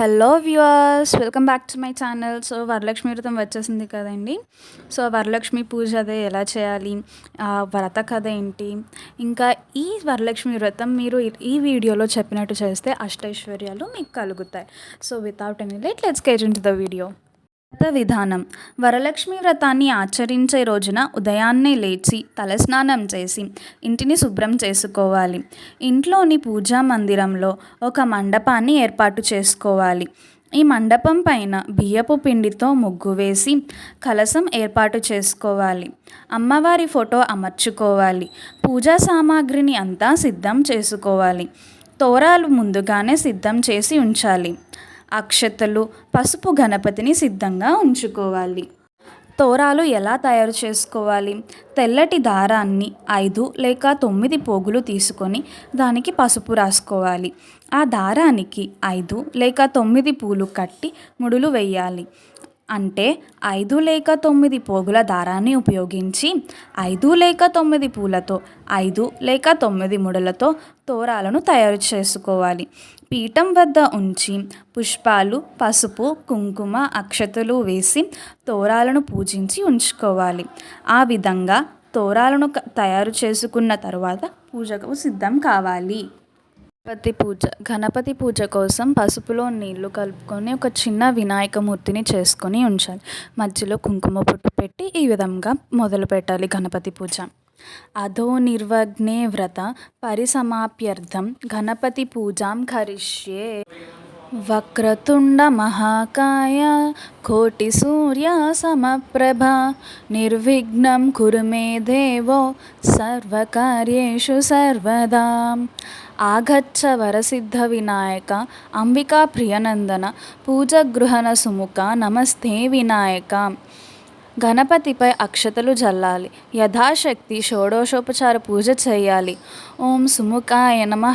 Hello viewers welcome back to my channel. So Varalakshmi Vratam వచ్చేసింది కదండి. So Varalakshmi పూజ అదే ఎలా చేయాలి? వ్రత కథ ఏంటి? ఇంకా ఈ వరలక్ష్మి వ్రతం మీరు ఈ వీడియోలో చెప్పినట్టు చేస్తే అష్టైశ్వర్యాలు మీకు కలుగుతాయి. So without any late let's get into the video వ్రత విధానం. వరలక్ష్మి వ్రతాన్ని ఆచరించే రోజున ఉదయాన్నే లేచి తలస్నానం చేసి ఇంటిని శుభ్రం చేసుకోవాలి. ఇంట్లోని పూజా మందిరంలో ఒక మండపాన్ని ఏర్పాటు చేసుకోవాలి. ఈ మండపం పైన బియ్యపు పిండితో ముగ్గు వేసి కలసం ఏర్పాటు చేసుకోవాలి. అమ్మవారి ఫోటో అమర్చుకోవాలి. పూజా సామాగ్రిని అంతా సిద్ధం చేసుకోవాలి. తోరాలు ముందుగానే సిద్ధం చేసి ఉంచాలి. అక్షతలు పసుపు గణపతిని సిద్ధంగా ఉంచుకోవాలి. తోరాలు ఎలా తయారు చేసుకోవాలి? తెల్లటి దారాన్ని ఐదు లేక తొమ్మిది పోగులు తీసుకొని దానికి పసుపు రాసుకోవాలి. ఆ దారానికి ఐదు లేక తొమ్మిది పూలు కట్టి ముడులు వేయాలి. అంటే ఐదు లేక తొమ్మిది పోగుల దారాన్ని ఉపయోగించి ఐదు లేక తొమ్మిది పూలతో ఐదు లేక తొమ్మిది ముడలతో తోరాలను తయారు చేసుకోవాలి. పీఠం వద్ద ఉంచి పుష్పాలు పసుపు కుంకుమ అక్షతలు వేసి తోరాలను పూజించి ఉంచుకోవాలి. ఆ విధంగా తోరాలను తయారు చేసుకున్న తర్వాత పూజకు సిద్ధం కావాలి. గణపతి పూజ గణపతి పూజ కోసం పసుపులో నీళ్ళు కలుపుకొని ఒక చిన్న వినాయకమూర్తిని చేసుకొని ఉంచాలి. మధ్యలో కుంకుమ పొట్టు పెట్టి ఈ విధంగా మొదలు పెట్టాలి గణపతి పూజ. అధో నిర్వగ్నే వ్రత పరిసమాప్యర్థం గణపతి పూజాం కరిష్యే. వక్రతుండ మహాకాయ కోటి సూర్య సమప్రభ నిర్విఘ్నం కురు మే దేవో సర్వకార్యేషు సర్వదా. ఆగచ్చ వరసిద్ధ వినాయక అంబికా ప్రియనందన పూజగృహణ సుముఖ నమస్తే వినాయక. గణపతిపై అక్షతలు జల్లాలి. యథాశక్తి షోడోషోపచార పూజ చేయాలి. ఓం సుముఖాయ నమ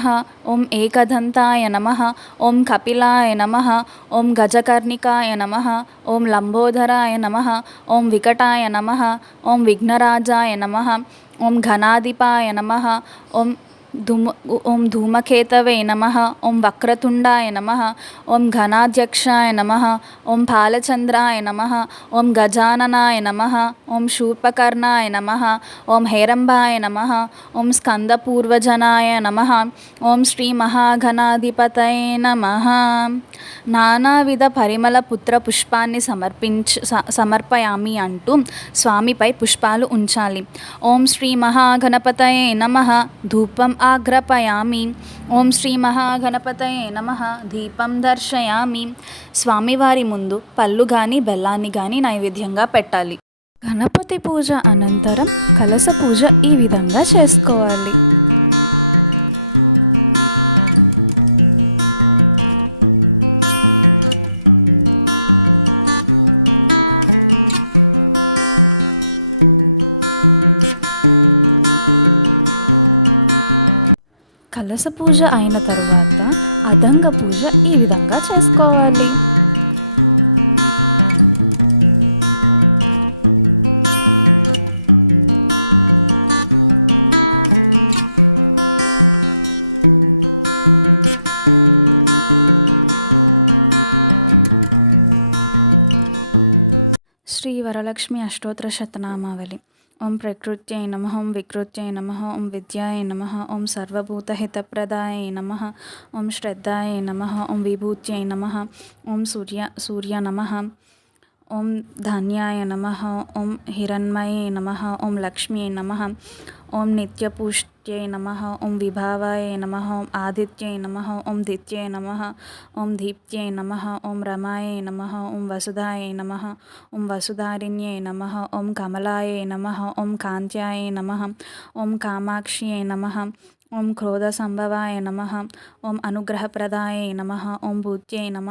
ఓం ఏకదంతాయ నమ ఓం కపిలాయ నమ ఓం గజకర్ణికాయ నమ ఓం లంబోధరాయ నమ ఓం వికటాయ నమ ఓం విఘ్నరాజాయ నమ ఓం ఘనాధిపాయ నమ ఓం ధూమ ఓం ధూమకేతవే నమ ఓం వక్రతుండాయ నమ ఓం ఘనాధ్యక్షాయ నమ ఓం బాలచంద్రాయ నమ ఓం గజాననాయ నమ ఓం శూర్పకర్ణాయ నమ ఓం హేరంబాయ నమ ఓం స్కందపూర్వజనాయ నమ ఓం శ్రీ మహాగణాధిపతయ నమ నానావిధ పరిమళ పుత్ర పుష్పాన్ని సమర్పించ సమర్పయామి అంటూ స్వామిపై పుష్పాలు ఉంచాలి. ఓం శ్రీ మహాగణపతయే నమ ధూపం ఆగ్రపయామి. ఓం శ్రీ మహాగణపతయే నమ దీపం దర్శయామి. స్వామివారి ముందు పళ్ళు కానీ బెల్లాన్ని కానీ నైవేద్యంగా పెట్టాలి. గణపతి పూజ అనంతరం కలస పూజ ఈ విధంగా చేసుకోవాలి. కలస పూజ అయిన తర్వాత అదంగ పూజ ఈ విధంగా చేసుకోవాలి. శ్రీ వరలక్ష్మి అష్టోత్తర శతనామావళి ఓం ప్రకృత్యై నమ ఓం వికృత్యై నమ ఓం విద్యాయ నమ ఓం సర్వభూతహితప్రదాయ నమ ఓం శ్రద్ధాయ నమ ఓం విభూత్యై నమ ఓం సూర్య సూర్య నమ ఓం ధాన్యాయ నమ ఓం హిరణ్మయే నమ ఓం లక్ష్మీ నమ ఓం నిత్యపుష్ట్యై నమ ఓం విభావాయ నమ ఓం ఆదిత్యై నమ ఓం దిత్యై నమ ఓం దీప్త్యై నమ ఓం రమాయ నమ ఓం వసుధాయ నమ ఓం వసుధారిణ్యై నమ ఓం కమలాయ నమ ఓం కాంత్యాయ నమ ఓం కామాక్ష్యై నమ ఓం క్రోధసంభవాయ నమ ఓం అనుగ్రహప్రదాయ నమ ఓం భూత్యై నమ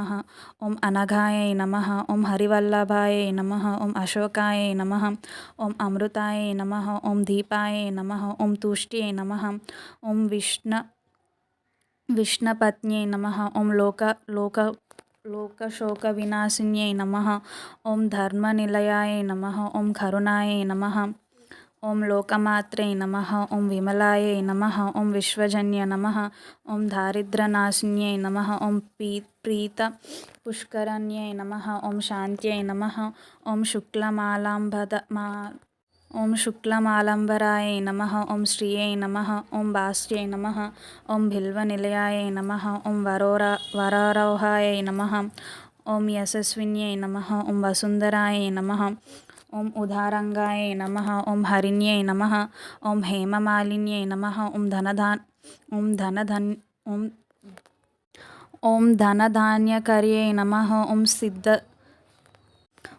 ఓం అనఘాయ నమ ఓం హరివల్లభాయ నమ ఓం అశోకాయ నమ ఓం అమృతాయ నమ ఓం దీపాయ నమ ఓం తూష్ట్యై నమ ఓం విష్ణ విష్ణపత్న్యై నమ ఓం లోక లోక లోకశోకవినాశిన్యై నమ ఓం ధర్మనిలయాయ నమ ఓం కరుణాయ నమ ఓం లోకమాత్రే నమ ఓం విమలాయే నమ ఓం విశ్వజన్య నమ ఓం దారిద్ర్యనాశిన్యై నమ ఓం పీ ప్రీత పుష్కరణ్యై నమ ఓం శాంత్యై నమ ఓం శుక్లమాలాంబద మా ఓం శుక్లమాలంబరాయ నమ ఓం శ్రిयै నమ ఓం భాస్యై నమ ఓం బిల్వనిలయాయ నమ ఓం వరోరా వరారోహాయ నమ ఓం యశస్విన్యై నమ ఓం వసుంధరాయ నమ ఓం ఉదారంగాయ నమ ఓం హరిణ్యై నమ ఓం హేమమాలిన్యై నమ ఓం ధనధాన్ ఓం ధనధన్ ఓం ఓం ధనధాన్యకర్యై నమ ఓం సిద్ధ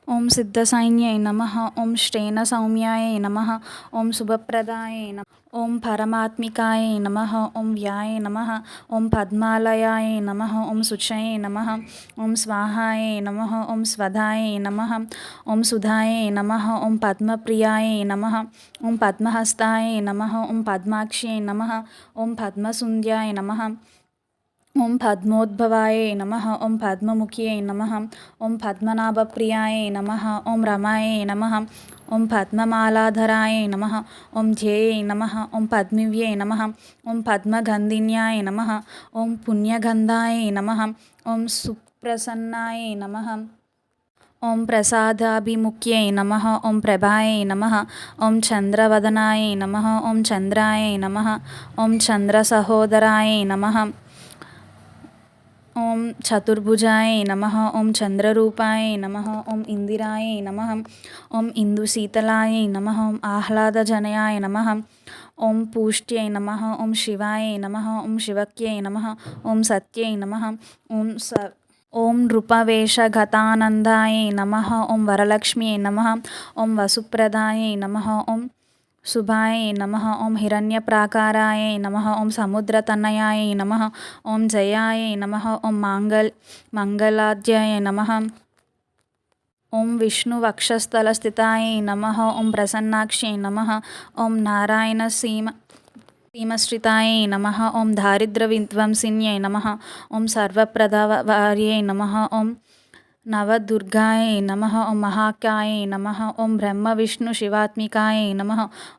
ఓం సిద్ధసైన్యై నమ ఓం శ్రేణ సౌమ్యాయ నమ ఓం శుభప్రదాయ నమ ఓం పరమాత్మికాయ నమ ఓం వ్యాయ నమ ఓం పద్మాలయాయ నమ ఓం శుచయే నమ ఓం స్వాహాయ నమ ఓం స్వధాయ నమ ఓం సుధాయ నమ ఓం పద్మప్రియాయ నమ ఓం పద్మహస్తాయ నమ ఓం పద్మాక్ష్యై నమ ఓం పద్మసుంద్యాయ నమ ఓం పద్మోద్భవాయ నమ ఓం పద్మముఖ్యై నమ ఓం పద్మనాభప్రియాయ నమ ఓం రమాయ నమ ఓం పద్మమాలాధరాయ నమ ఓం ధ్యేయై నమ ఓం పద్మివ్యై నమ ఓం పద్మగంధిన్యాయ నమ ఓం పుణ్యగంధాయ నమ ఓం సుప్రసన్నాయ నమ ఓం ప్రసాదాభిముఖ్యై నమ ఓం ప్రభాయ నమ ఓం చంద్రవదనాయ నమ ఓం చంద్రాయ నమ ఓం చంద్రసహోదరాయ నమ ఓం చతుర్భుజాయ నమ ఓం చంద్రరూపాయ నమ ఓం ఇందిరాయ నమ ఓం ఇందుశీతలాయ నమ ఓం ఆహ్లాదజనయాయ నమ ఓం పూష్ట్యై నమ ఓం శివాయ నమ ఓం శివక్యై నమ ఓం సత్యై నమ ఓం స ఓం నృపవేషగతానందాయ నమ ఓం వరలక్ష్మ్యై నమ ఓం వసుప్రదాయ నమ ఓం శుభాయ నమ ఓం హిరణ్యప్రాకారాయ నమ ఓం సముద్రతనయాయ నమ ఓం జయాయ నమ ఓం మాంగల్ మంగళాద్యాయ నమ ఓం విష్ణువక్షస్థలస్థితాయ నమ ఓం ప్రసన్నాక్షై నమ ఓం నారాయణ సీమ సీమశ్రితాయ నమ ఓం దారిద్ర్య విధ్వంసిన్యై నమ ఓం సర్వప్రదవార్యై నమ ఓం నవదుర్గాయ నమ ఓం మహాకాయ నమ ఓం బ్రహ్మ విష్ణు శివాత్మికాయ నమ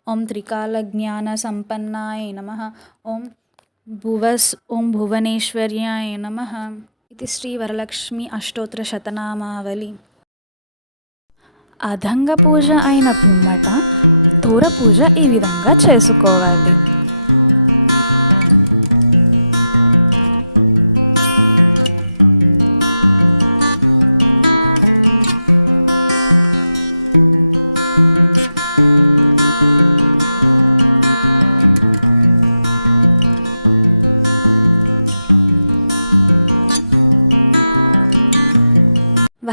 ఓం త్రికాల జ్ఞాన సంపన్నాయ నమ ఓం భువస్ ఓం భువనేశ్వర్యాయ నమ ఇది శ్రీ వరలక్ష్మి అష్టోత్తర శతనామావళి అధంగ పూజ అయిన పిమ్మట దూర పూజ ఈ విధంగా చేసుకోవాలి.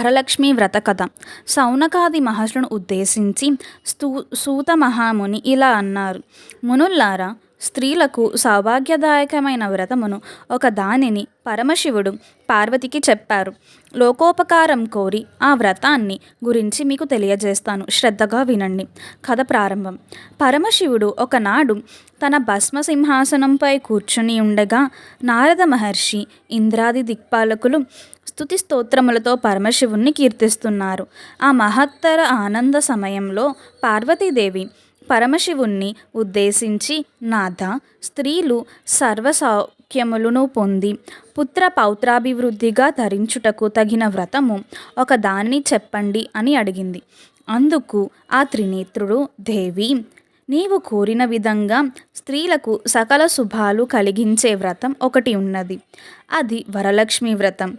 వరలక్ష్మి వ్రత కథ. సౌనకాది మహర్షులను ఉద్దేశించి స్తూ సూత మహాముని ఇలా అన్నారు. మునుల్లారా స్త్రీలకు సౌభాగ్యదాయకమైన వ్రతమును ఒక దానిని పరమశివుడు పార్వతికి చెప్పారు. లోకోపకారం కోరి ఆ వ్రతాన్ని గురించి మీకు తెలియజేస్తాను. శ్రద్ధగా వినండి. కథ ప్రారంభం. పరమశివుడు ఒకనాడు తన భస్మ సింహాసనంపై కూర్చుని ఉండగా నారద మహర్షి ఇంద్రాది దిక్పాలకులు స్థుతి స్తోత్రములతో పరమశివుణ్ణి కీర్తిస్తున్నారు. ఆ మహత్తర ఆనంద సమయంలో పార్వతీదేవి పరమశివుణ్ణి ఉద్దేశించి నాథ స్త్రీలు సర్వ సౌఖ్యములను పొంది పుత్ర పౌత్రాభివృద్ధిగా ధరించుటకు తగిన వ్రతము ఒక దాన్ని చెప్పండి అని అడిగింది. అందుకు ఆ త్రినేత్రుడు దేవి నీవు కోరిన విధంగా స్త్రీలకు సకల శుభాలు కలిగించే వ్రతం ఒకటి ఉన్నది. అది వరలక్ష్మి వ్రతం.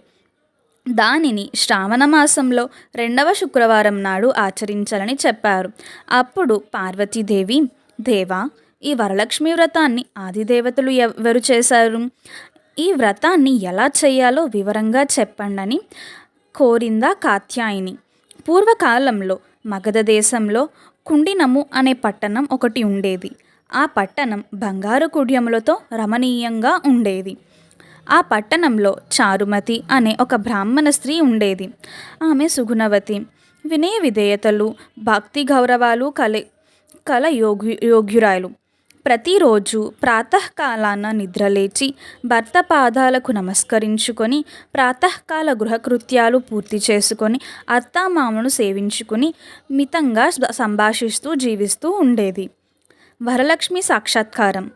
దానిని శ్రావణ మాసంలో రెండవ శుక్రవారం నాడు ఆచరించాలని చెప్పారు. అప్పుడు పార్వతీదేవి దేవా ఈ వరలక్ష్మి వ్రతాన్ని ఆదిదేవతలు ఎవరు చేశారు? ఈ వ్రతాన్ని ఎలా చేయాలో వివరంగా చెప్పండని కోరిందా కాత్యాయిని. పూర్వకాలంలో మగధ దేశంలో కుండినము అనే పట్టణం ఒకటి ఉండేది. ఆ పట్టణం బంగారు కుడ్యములతో రమణీయంగా ఉండేది. ఆ పట్టణంలో చారుమతి అనే ఒక బ్రాహ్మణ స్త్రీ ఉండేది. ఆమె సుగుణవతి. వినయ విధేయతలు భక్తి గౌరవాలు కలి కల యోగ్యు యోగ్యురాయలు ప్రతిరోజు ప్రాతకాలాన నిద్రలేచి భర్త పాదాలకు నమస్కరించుకొని ప్రాతకాల గృహకృత్యాలు పూర్తి చేసుకొని అత్తామామను సేవించుకుని మితంగా సంభాషిస్తూ జీవిస్తూ ఉండేది. వరలక్ష్మి సాక్షాత్కారం.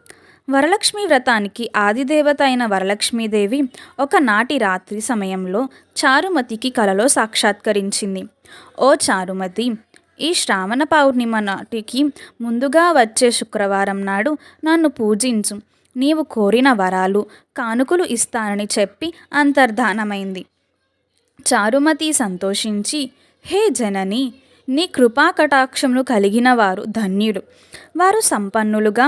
వరలక్ష్మి వ్రతానికి ఆదిదేవత అయిన వరలక్ష్మీదేవి ఒకనాటి రాత్రి సమయంలో చారుమతికి కలలో సాక్షాత్కరించింది. ఓ చారుమతి ఈ శ్రావణ పౌర్ణిమ నాటికి ముందుగా వచ్చే శుక్రవారం నాడు నన్ను పూజించు. నీవు కోరిన వరాలు కానుకలు ఇస్తానని చెప్పి అంతర్ధానమైంది. చారుమతి సంతోషించి హే జనని నీ కృపా కటాక్షములు కలిగిన వారు ధన్యులు. వారు సంపన్నులుగా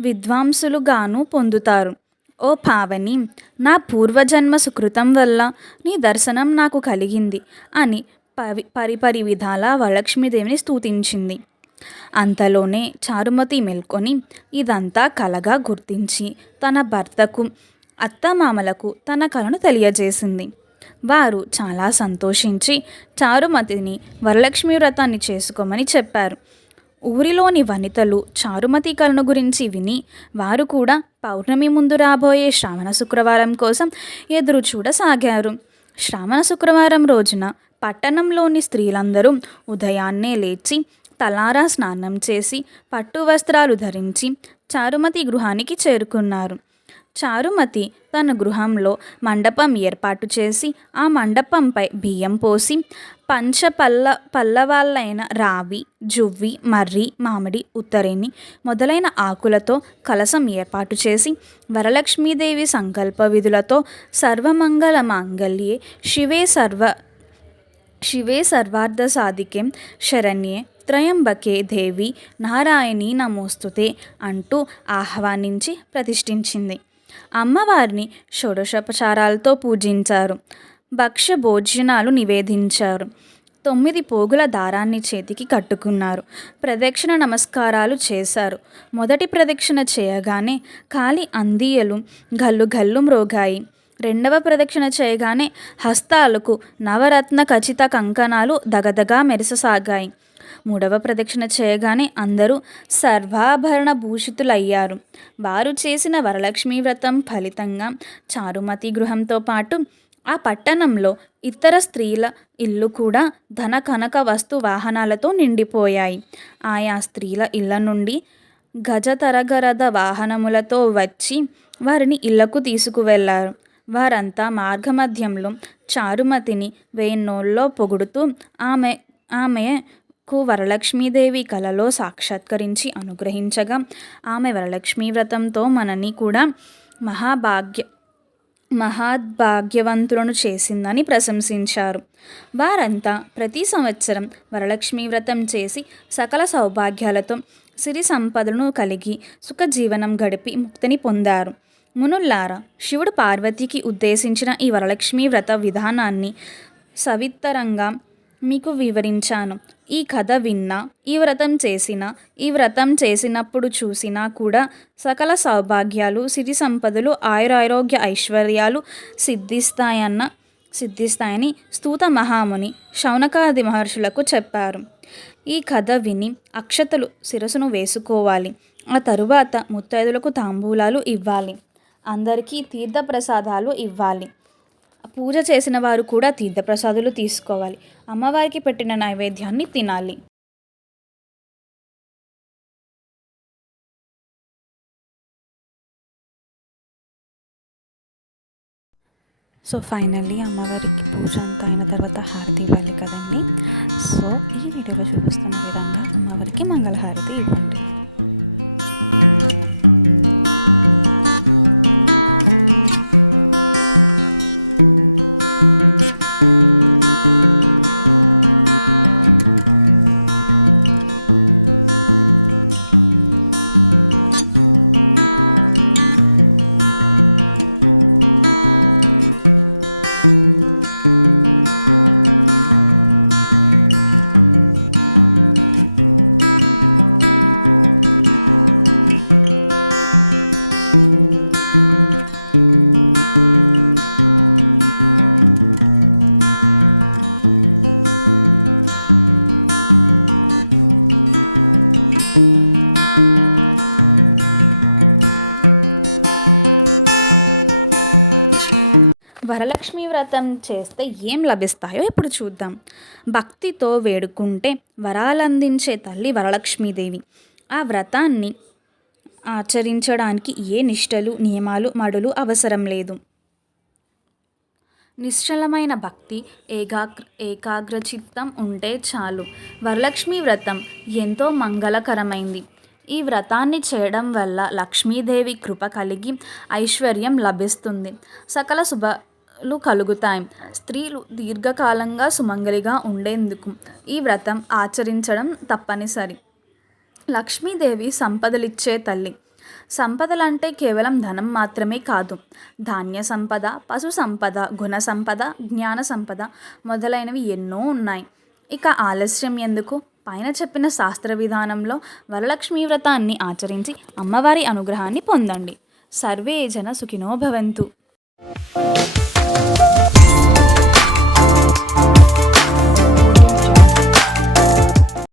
విద్వాంసులుగాను పొందుతారు. ఓ పావని నా పూర్వజన్మ సుకృతం వల్ల నీ దర్శనం నాకు కలిగింది అని పవి పరిపరి విధాల వరలక్ష్మీదేవిని స్థూతించింది అంతలోనే చారుమతి మెల్కొని ఇదంతా కలగా గుర్తించి తన భర్తకు అత్తమామలకు తన కలను తెలియజేసింది. వారు చాలా సంతోషించి చారుమతిని వరలక్ష్మి వ్రతాన్ని చేసుకోమని చెప్పారు. ఊరిలోని వనితలు చారుమతి కలను గురించి విని వారు కూడా పౌర్ణమి ముందు రాబోయే శ్రావణ శుక్రవారం కోసం ఎదురు చూడసాగారు. శ్రావణ శుక్రవారం రోజున పట్టణంలోని స్త్రీలందరూ ఉదయాన్నే లేచి తలారా స్నానం చేసి పట్టు వస్త్రాలు ధరించి చారుమతి గృహానికి చేరుకున్నారు. చారుమతి తన గృహంలో మండపం ఏర్పాటు చేసి ఆ మండపంపై బియ్యం పోసి పంచ పల్ల పల్లవాళ్ళైన రావి జువ్వి మర్రి మామిడి ఉత్తరేణి మొదలైన ఆకులతో కలసం ఏర్పాటు చేసి వరలక్ష్మీదేవి సంకల్ప విధులతో సర్వమంగళ మాంగళ్యే శివే సర్వ శివే సర్వార్థ సాధికే శరణ్యే త్రయంబకే దేవి నారాయణి నమోస్తుతే అంటూ ఆహ్వానించి ప్రతిష్ఠించింది. అమ్మవారిని షోడశోపచారాలతో పూజించారు. భక్ష్య భోజనాలు నివేదించారు. తొమ్మిది పోగుల దారాన్ని చేతికి కట్టుకున్నారు. ప్రదక్షిణ నమస్కారాలు చేశారు. మొదటి ప్రదక్షిణ చేయగానే కాలి అందియలు గల్లు గల్లు మ్రోగాయి. రెండవ ప్రదక్షిణ చేయగానే హస్తాలకు నవరత్న ఖచ్చిత కంకణాలు దగదగా మెరిససాగాయి. మూడవ ప్రదక్షిణ చేయగానే అందరూ సర్వాభరణ భూషితులయ్యారు. వారు చేసిన వరలక్ష్మీ వ్రతం ఫలితంగా చారుమతి గృహంతో పాటు ఆ పట్టణంలో ఇతర స్త్రీల ఇల్లు కూడా ధన కనక వస్తు వాహనాలతో నిండిపోయాయి. ఆయా స్త్రీల ఇళ్ళ నుండి గజతరగరద వాహనములతో వచ్చి వారిని ఇళ్ళకు తీసుకువెళ్ళారు. వారంతా మార్గమధ్యంలో చారుమతిని వేన్నోళ్ళలో పొగుడుతూ ఆమె ఆమె ఆమెకు వరలక్ష్మీదేవి కలలో సాక్షాత్కరించి అనుగ్రహించగా ఆమె వరలక్ష్మీ వ్రతంతో మనని కూడా మహాభాగ్య మహాభాగ్యవంతులను చేసిందని ప్రశంసించారు. వారంతా ప్రతి సంవత్సరం వరలక్ష్మీ వ్రతం చేసి సకల సౌభాగ్యాలతో సిరి సంపదలను కలిగి సుఖజీవనం గడిపి ముక్తిని పొందారు. మునుల్లారా శివుడు పార్వతికి ఉద్దేశించిన ఈ వరలక్ష్మీ వ్రత విధానాన్ని సవిత్తరంగా మీకు వివరించాను. ఈ కథ విన్నా ఈ వ్రతం చేసిన ఈ వ్రతం చేసినప్పుడు చూసినా కూడా సకల సౌభాగ్యాలు సిరి సంపదలు ఆయురారోగ్య ఐశ్వర్యాలు సిద్ధిస్తాయన్న సిద్ధిస్తాయని స్థూత మహాముని శౌనకాది మహర్షులకు చెప్పారు. ఈ కథ విని అక్షతలు శిరసును వేసుకోవాలి. ఆ తరువాత ముత్తైదులకు తాంబూలాలు ఇవ్వాలి. అందరికీ తీర్థప్రసాదాలు ఇవ్వాలి. పూజ చేసిన వారు కూడా తీర్థప్రసాదులు తీసుకోవాలి. అమ్మవారికి పెట్టిన నైవేద్యాన్ని తినాలి. సో ఫైనల్లీ అమ్మవారికి పూజ అంతా అయిన తర్వాత హారతి ఇవ్వాలి కదండి. సో ఈ వీడియోలో చూపిస్తాను వ్రతం చేస్తే ఏం లభిస్తాయో ఇప్పుడు చూద్దాం. భక్తితో వేడుకుంటే వరాలందించే తల్లి వరలక్ష్మీదేవి. ఆ వ్రతాన్ని ఆచరించడానికి ఏ నిష్టలు నియమాలు మడులు అవసరం లేదు. నిశ్చలమైన భక్తి ఏకాగ్ర ఏకాగ్రచిత్తం ఉంటే చాలు. వరలక్ష్మి వ్రతం ఎంతో మంగళకరమైంది. ఈ వ్రతాన్ని చేయడం వల్ల లక్ష్మీదేవి కృప కలిగి ఐశ్వర్యం లభిస్తుంది. సకల శుభ శుభాలు కలుగుతాయి. స్త్రీలు దీర్ఘకాలంగా సుమంగలిగా ఉండేందుకు ఈ వ్రతం ఆచరించడం తప్పనిసరి. లక్ష్మీదేవి సంపదలిచ్చే తల్లి. సంపదలంటే కేవలం ధనం మాత్రమే కాదు. ధాన్య సంపద పశు సంపద గుణ సంపద జ్ఞాన సంపద మొదలైనవి ఎన్నో ఉన్నాయి. ఇక ఆలస్యం ఎందుకు? పైన చెప్పిన శాస్త్ర విధానంలో వరలక్ష్మీ వ్రతాన్ని ఆచరించి అమ్మవారి అనుగ్రహాన్ని పొందండి. సర్వే జన సుఖినో భవంతు.